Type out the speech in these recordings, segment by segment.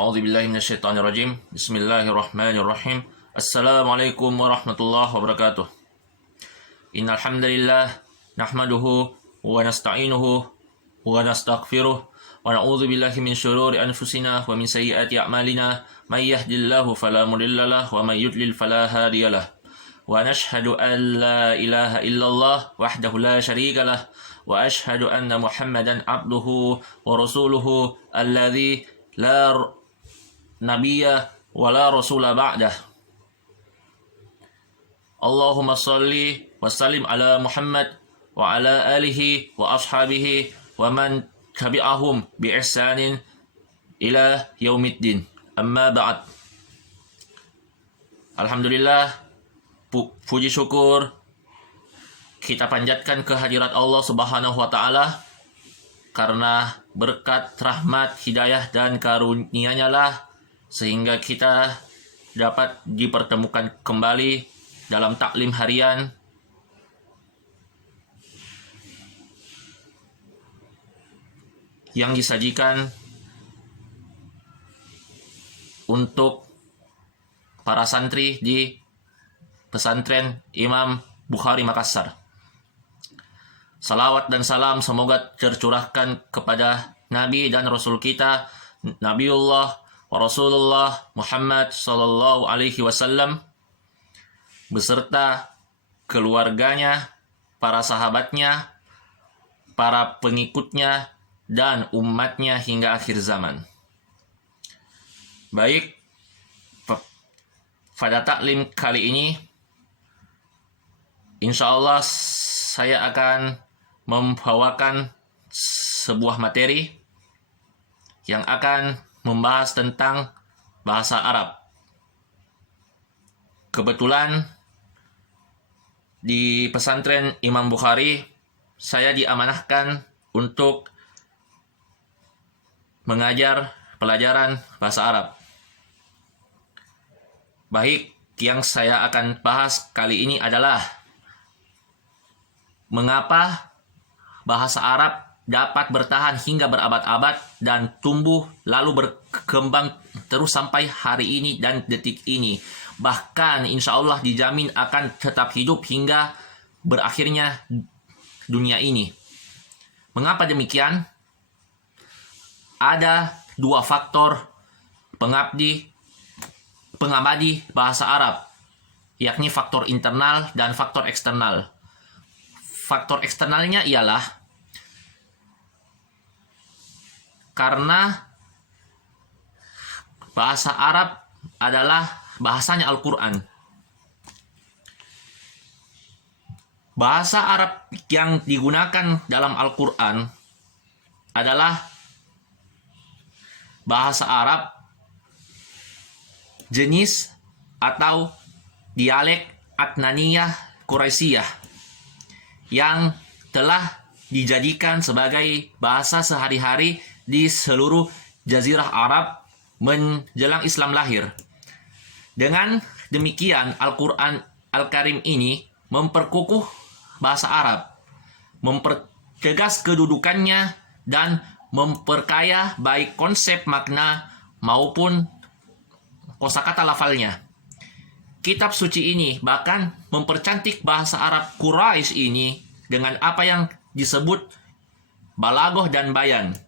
A'udzubillahi minasyaitonirrajim. Bismillahirrahmanirrahim. Assalamualaikum warahmatullahi wabarakatuh. Innal hamdalillah nahmaduhu wa nasta'inuhu wa nastaghfiruh wa na'udzu billahi min syururi anfusina wa min sayyiati a'malina may yahdihillahu fala mudilla lahu wa may yudlil fala hadiyalah. Wa nashhadu an la ilaha illallah wahdahu la syarika lah wa ashhadu anna Muhammadan abduhu wa rasuluhu alladzi la nabiyya wa la rasula ba'dah. Allahumma salli wa sallim ala Muhammad wa ala alihi wa ashabihi wa man tabi'ahum bi ihsanin ila yaumiddin. Amma ba'd. Alhamdulillah, puji syukur kita panjatkan kehadirat Allah Subhanahu wa taala, karena berkat rahmat, hidayah dan karunia-Nya lah sehingga kita dapat dipertemukan kembali dalam taklim harian yang disajikan untuk para santri di pesantren Imam Bukhari Makassar. Salawat dan salam semoga tercurahkan kepada Nabi dan Rasul kita, Nabiullah wa Rasulullah Muhammad sallallahu alaihi wasallam beserta keluarganya, para sahabatnya, para pengikutnya, dan umatnya hingga akhir zaman. Baik, pada taklim kali ini insya Allah saya akan membawakan sebuah materi yang akan membahas tentang bahasa Arab. Kebetulan di pesantren Imam Bukhari saya diamanahkan untuk mengajar pelajaran bahasa Arab. Baik, yang saya akan bahas kali ini adalah mengapa bahasa Arab dapat bertahan hingga berabad-abad dan tumbuh lalu berkembang terus sampai hari ini dan detik ini. Bahkan insya Allah dijamin akan tetap hidup hingga berakhirnya dunia ini. Mengapa demikian? Ada dua faktor pengabadi bahasa Arab, yakni faktor internal dan faktor eksternal. Faktor eksternalnya ialah karena bahasa Arab adalah bahasanya Al-Quran. Bahasa Arab yang digunakan dalam Al-Quran adalah bahasa Arab jenis atau dialek Adnaniyah Quraisyah yang telah dijadikan sebagai bahasa sehari-hari di seluruh jazirah Arab menjelang Islam lahir. Dengan demikian, Al-Quran Al-Karim ini memperkukuh bahasa Arab, mempertegas kedudukannya, dan memperkaya baik konsep makna maupun kosakata lafalnya. Kitab suci ini bahkan mempercantik bahasa Arab Quraisy ini dengan apa yang disebut balaghah dan bayan.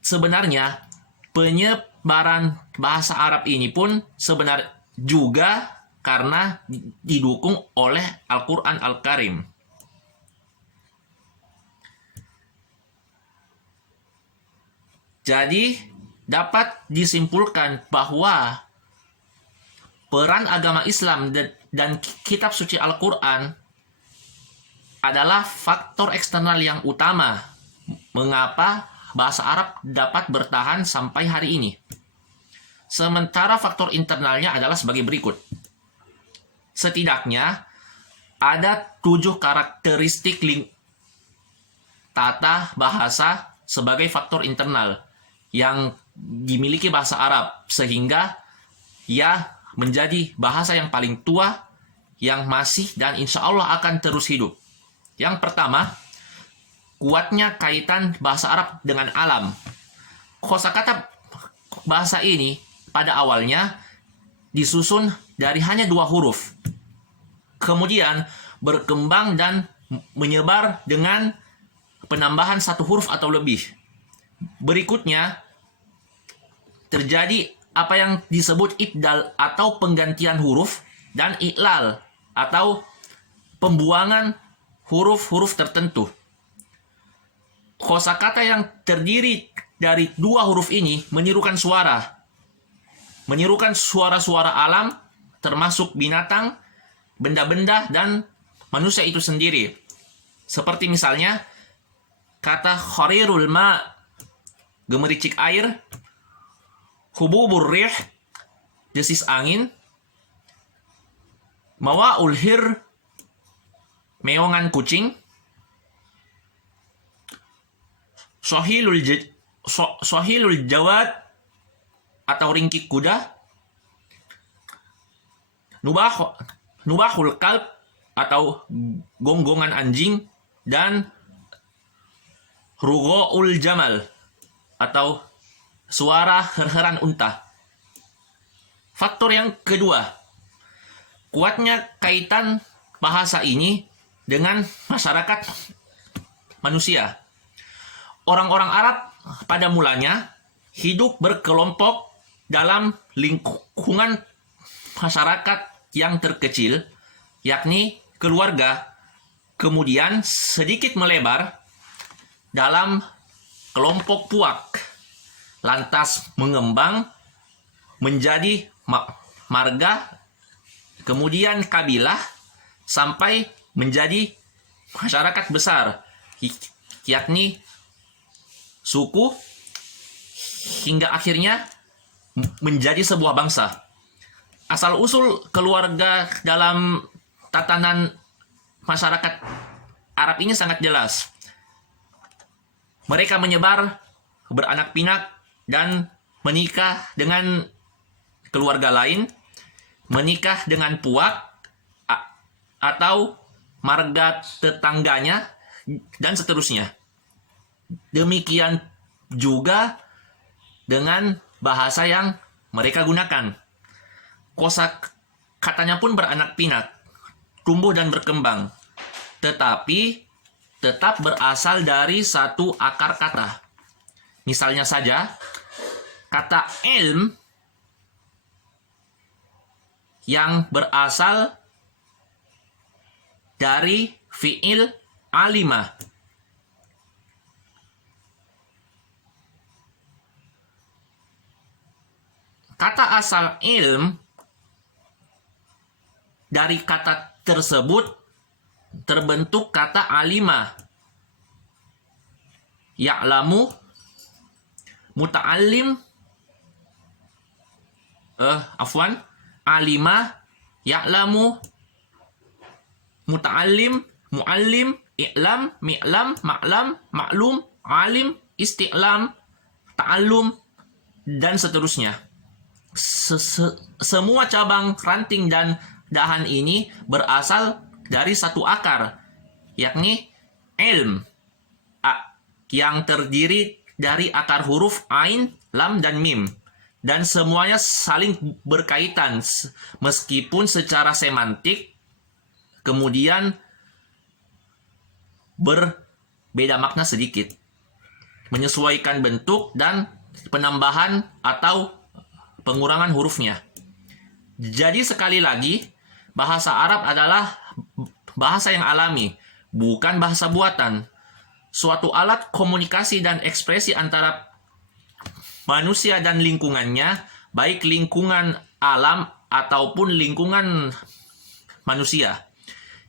Sebenarnya penyebaran bahasa Arab ini pun sebenarnya juga karena didukung oleh Al-Quran Al-Karim. Jadi dapat disimpulkan bahwa peran agama Islam dan kitab suci Al-Quran adalah faktor eksternal yang utama mengapa bahasa Arab dapat bertahan sampai hari ini. Sementara faktor internalnya adalah sebagai berikut. Setidaknya ada 7 karakteristik tata bahasa sebagai faktor internal yang dimiliki bahasa Arab sehingga ia menjadi bahasa yang paling tua yang masih dan insya Allah akan terus hidup. Yang pertama, kuatnya kaitan bahasa Arab dengan alam. kosakata bahasa ini pada awalnya disusun dari hanya 2 huruf. Kemudian berkembang dan menyebar dengan penambahan 1 huruf atau lebih. Berikutnya terjadi apa yang disebut ibdal atau penggantian huruf dan iklal atau pembuangan huruf-huruf tertentu. Kosakata yang terdiri dari 2 huruf ini menirukan suara-suara alam, termasuk binatang, benda-benda, dan manusia itu sendiri. Seperti misalnya kata kharirul ma, gemericik air, hububur rih, desis angin, mawaul hir, meongan kucing, sohilul jawad atau ringkik kuda, nubahul kalb atau gonggongan anjing, dan rugo'ul jamal atau suara herheran unta. Faktor yang kedua, kuatnya kaitan bahasa ini dengan masyarakat manusia. Orang-orang Arab pada mulanya hidup berkelompok dalam lingkungan masyarakat yang terkecil, yakni keluarga, kemudian sedikit melebar dalam kelompok puak, lantas mengembang menjadi marga, kemudian kabilah, sampai menjadi masyarakat besar, yakni suku, hingga akhirnya menjadi sebuah bangsa. Asal-usul keluarga dalam tatanan masyarakat Arab ini sangat jelas. Mereka menyebar, beranak pinak, dan menikah dengan keluarga lain, menikah dengan puak atau marga tetangganya, dan seterusnya. Demikian juga dengan bahasa yang mereka gunakan. Kosakatanya pun beranak pinak, tumbuh dan berkembang, tetapi tetap berasal dari satu akar kata. Misalnya saja, kata ilm yang berasal dari fi'il alima. Kata asal ilm dari kata tersebut terbentuk kata alima. Ya'lamu, muta'allim, alima, ya'lamu, muta'allim, mu'allim, i'lam, mi'lam, ma'lam, ma'lum, alim, isti'lam, ta'allum, dan seterusnya. Semua cabang, ranting, dan dahan ini berasal dari satu akar, yakni ilm, yang terdiri dari akar huruf ain, lam, dan mim. Dan semuanya saling berkaitan, meskipun secara semantik kemudian berbeda makna sedikit, menyesuaikan bentuk dan penambahan atau pengurangan hurufnya. Jadi sekali lagi, bahasa Arab adalah bahasa yang alami, bukan bahasa buatan. Suatu alat komunikasi dan ekspresi antara manusia dan lingkungannya, baik lingkungan alam ataupun lingkungan manusia.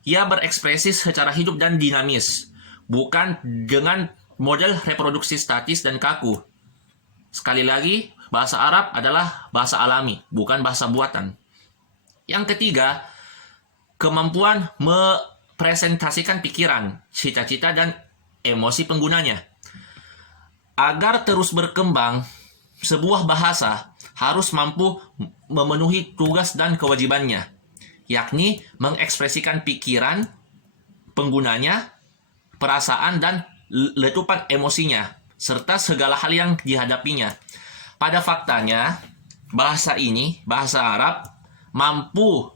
Ia berekspresi secara hidup dan dinamis, bukan dengan model reproduksi statis dan kaku. Sekali lagi, bahasa Arab adalah bahasa alami, bukan bahasa buatan. Yang ketiga, kemampuan mepresentasikan pikiran, cita-cita, dan emosi penggunanya. Agar terus berkembang, sebuah bahasa harus mampu memenuhi tugas dan kewajibannya, yakni mengekspresikan pikiran penggunanya, perasaan, dan letupan emosinya, serta segala hal yang dihadapinya. Pada faktanya, bahasa Arab, mampu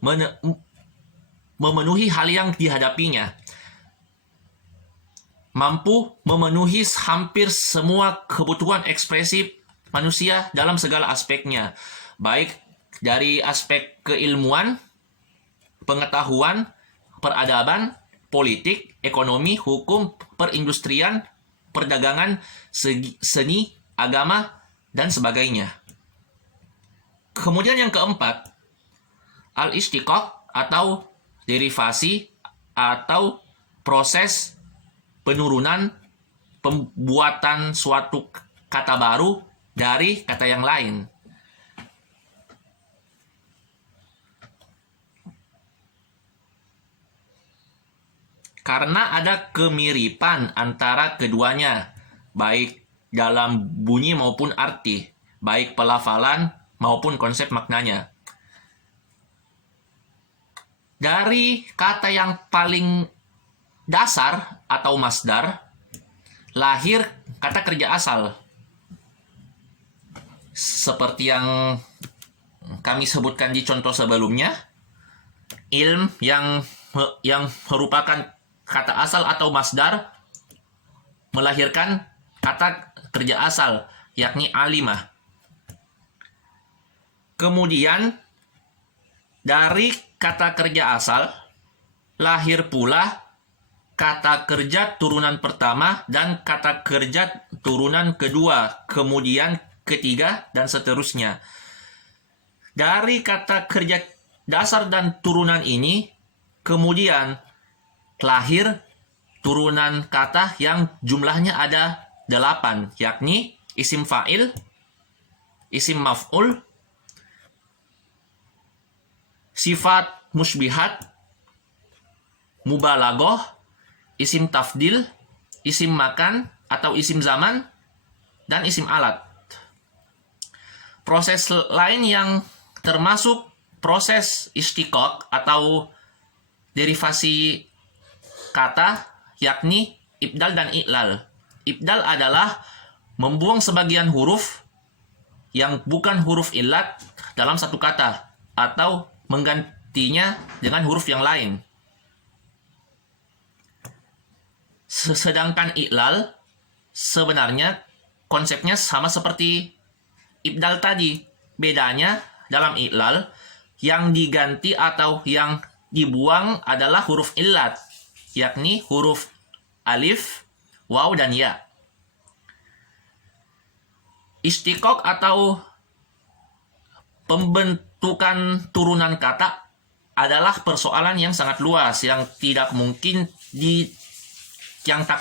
memenuhi hal yang dihadapinya. Mampu memenuhi hampir semua kebutuhan ekspresif manusia dalam segala aspeknya. Baik dari aspek keilmuan, pengetahuan, peradaban, politik, ekonomi, hukum, perindustrian, perdagangan, seni, agama, dan sebagainya. Kemudian yang keempat, al-istiqaq atau derivasi atau proses penurunan pembuatan suatu kata baru dari kata yang lain. Karena ada kemiripan antara keduanya, baik dalam bunyi maupun arti, baik pelafalan maupun konsep maknanya. Dari kata yang paling dasar atau masdar, lahir kata kerja asal. Seperti yang kami sebutkan di contoh sebelumnya, ilm yang merupakan kata asal atau masdar melahirkan kata kerja asal, yakni alimah. Kemudian dari kata kerja asal lahir pula kata kerja turunan pertama dan kata kerja turunan kedua, kemudian ketiga, dan seterusnya. Dari kata kerja dasar dan turunan ini, kemudian lahir turunan kata yang jumlahnya ada 8, yakni isim fa'il, isim maf'ul, sifat musbihat, mubalaghah, isim tafdil, isim makan atau isim zaman, dan isim alat. Proses lain yang termasuk proses istiqaq atau derivasi kata, yakni ibdal dan i'lal. Ibdal adalah membuang sebagian huruf yang bukan huruf illat dalam satu kata atau menggantinya dengan huruf yang lain. Sedangkan i'lal sebenarnya konsepnya sama seperti ibdal tadi. Bedanya dalam i'lal yang diganti atau yang dibuang adalah huruf illat, yakni huruf alif, waw, dan ya. Istiqaq atau pembentukan turunan kata adalah persoalan yang sangat luas yang tak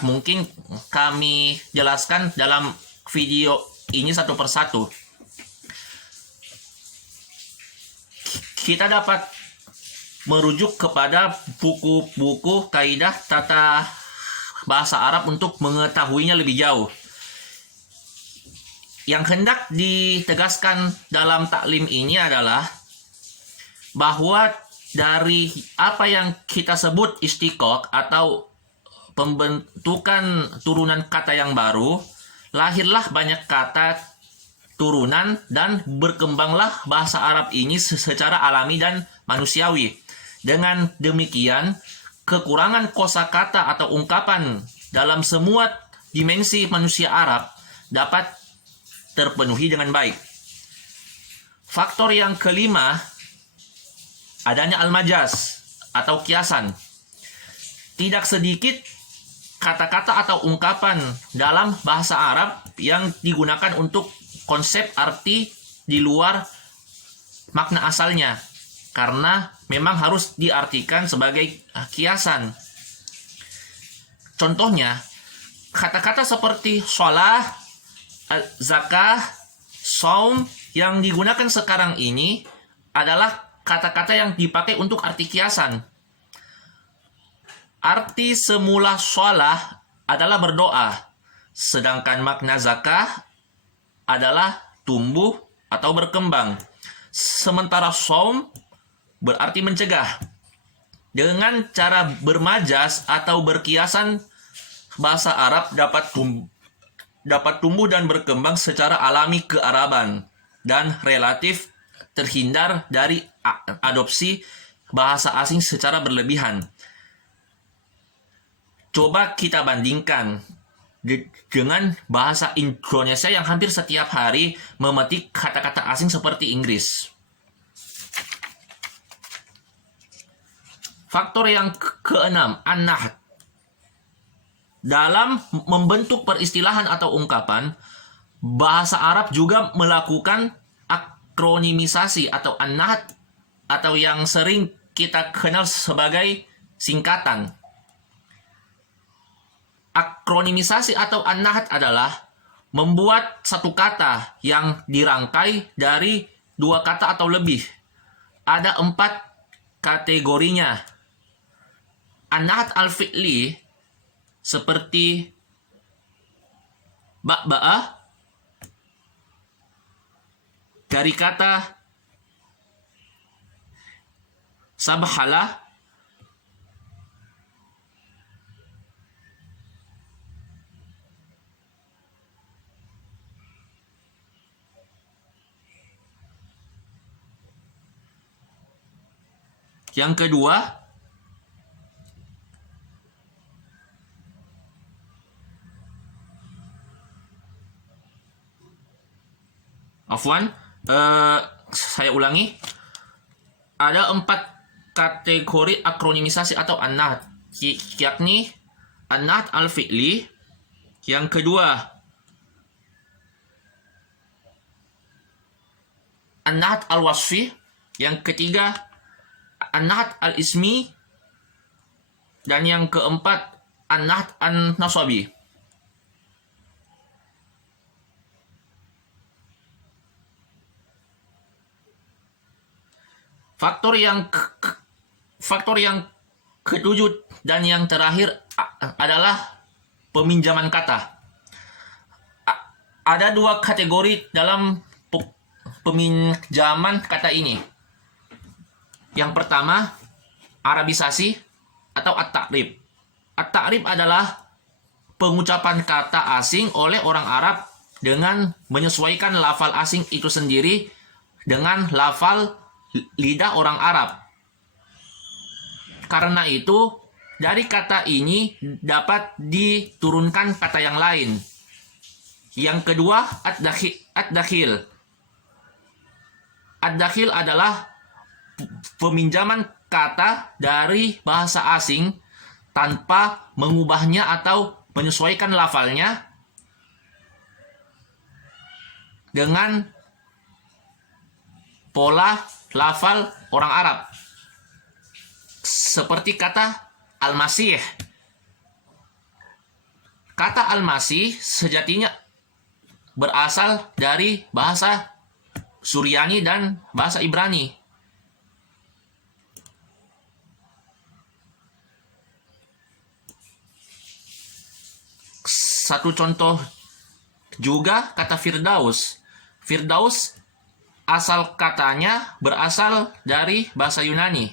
mungkin kami jelaskan dalam video ini satu persatu. Kita dapat merujuk kepada buku-buku kaidah tata bahasa Arab untuk mengetahuinya lebih jauh. Yang hendak ditegaskan dalam taklim ini adalah bahwa dari apa yang kita sebut istiqaq atau pembentukan turunan kata yang baru, lahirlah banyak kata turunan dan berkembanglah bahasa Arab ini secara alami dan manusiawi. Dengan demikian, kekurangan kosakata atau ungkapan dalam semua dimensi manusia Arab dapat terpenuhi dengan baik. Faktor yang kelima, adanya al-majaz atau kiasan. Tidak sedikit kata-kata atau ungkapan dalam bahasa Arab yang digunakan untuk konsep arti di luar makna asalnya, karena memang harus diartikan sebagai kiasan. Contohnya, kata-kata seperti sholah, zakah, saum yang digunakan sekarang ini adalah kata-kata yang dipakai untuk arti kiasan. Arti semula sholah adalah berdoa, sedangkan makna zakah adalah tumbuh atau berkembang. Sementara saum berarti mencegah. Dengan cara bermajas atau berkiasan, bahasa Arab dapat dapat tumbuh dan berkembang secara alami kearaban dan relatif terhindar dari adopsi bahasa asing secara berlebihan. Coba kita bandingkan dengan bahasa Indonesia yang hampir setiap hari memetik kata-kata asing seperti Inggris. Faktor yang keenam, an-naht. Dalam membentuk peristilahan atau ungkapan, bahasa Arab juga melakukan akronimisasi atau an-naht, atau yang sering kita kenal sebagai singkatan. Akronimisasi atau an-naht adalah membuat satu kata yang dirangkai dari 2 kata atau lebih. Ada 4 kategorinya. An-naht al-fi'li seperti ba'ba'ah dari kata sabhalah, yang kedua saya ulangi. Ada 4 kategori akronimisasi atau an-naht, yakni an-naht al-fi'li, yang kedua an-naht al-wasfi, yang ketiga an-naht al-ismi, dan yang keempat an-naht an-nasabi. Faktor yang ketujuh dan yang terakhir adalah peminjaman kata. Ada 2 kategori dalam peminjaman kata ini. Yang pertama, arabisasi atau at-ta'rib. At-ta'rib adalah pengucapan kata asing oleh orang Arab dengan menyesuaikan lafal asing itu sendiri dengan lafal lidah orang Arab. Karena itu, dari kata ini dapat diturunkan kata yang lain. Yang kedua, ad-dakhil. Ad-dakhil adalah peminjaman kata dari bahasa asing tanpa mengubahnya atau menyesuaikan lafalnya dengan pola lafal orang Arab. Seperti kata al-masih. Kata al-masih sejatinya berasal dari bahasa Suryani dan bahasa Ibrani. Satu contoh juga kata Firdaus. Firdaus asal katanya berasal dari bahasa Yunani.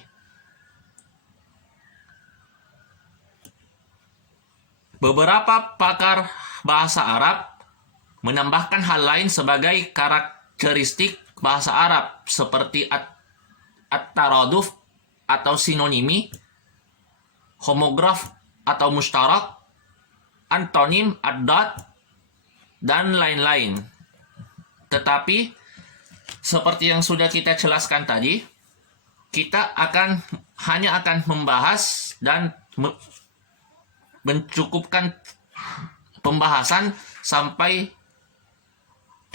Beberapa pakar bahasa Arab menambahkan hal lain sebagai karakteristik bahasa Arab seperti at-taraduf atau sinonimi, homograf atau mustarak, antonim, adat, dan lain-lain. Tetapi seperti yang sudah kita jelaskan tadi, kita hanya akan membahas dan mencukupkan pembahasan sampai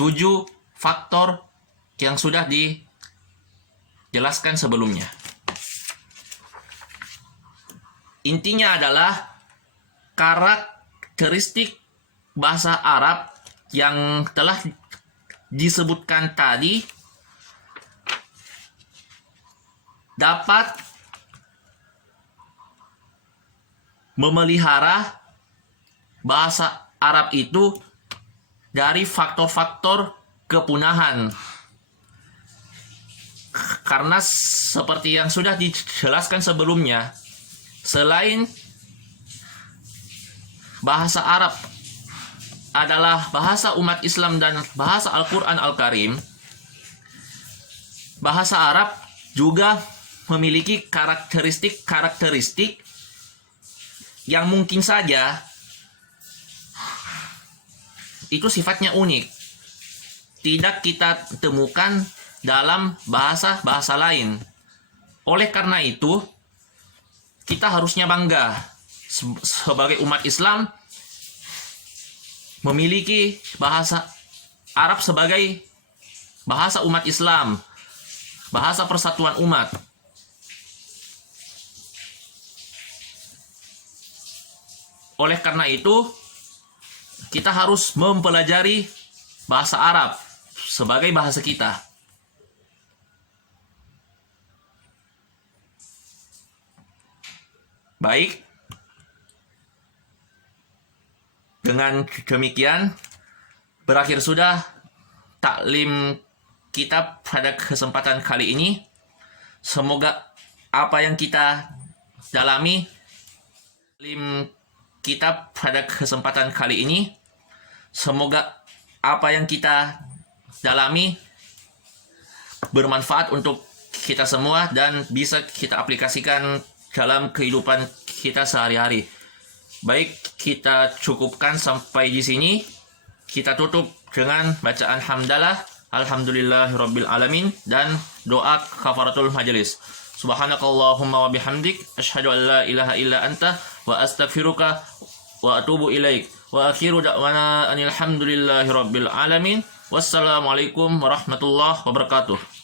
7 faktor yang sudah dijelaskan sebelumnya. Intinya adalah karakteristik bahasa Arab yang telah disebutkan tadi dapat memelihara bahasa Arab itu dari faktor-faktor kepunahan. Karena seperti yang sudah dijelaskan sebelumnya, selain bahasa Arab adalah bahasa umat Islam dan bahasa Al-Quran Al-Karim, bahasa Arab juga memiliki karakteristik yang mungkin saja itu sifatnya unik, tidak kita temukan dalam bahasa-bahasa lain. Oleh karena itu, kita harusnya bangga sebagai umat Islam memiliki bahasa Arab sebagai bahasa umat Islam, bahasa persatuan umat. Oleh karena itu, kita harus mempelajari bahasa Arab sebagai bahasa kita. Baik, dengan demikian berakhir sudah taklim kita pada kesempatan kali ini. Semoga apa yang kita dalami taklim kita pada kesempatan kali ini, semoga apa yang kita dalami bermanfaat untuk kita semua dan bisa kita aplikasikan dalam kehidupan kita sehari-hari. Baik, kita cukupkan sampai di sini. Kita tutup dengan bacaan hamdalah, alhamdulillahirabbil alamin, dan doa kafaratul majelis. Subhanakallahumma wa bihamdik, asyhadu an la ilaha illa anta wa astaghfiruka wa atubu ilaik. Wa akhiru da'wana anil hamdulillahi rabbil alamin. Wassalamualaikum warahmatullahi wabarakatuh.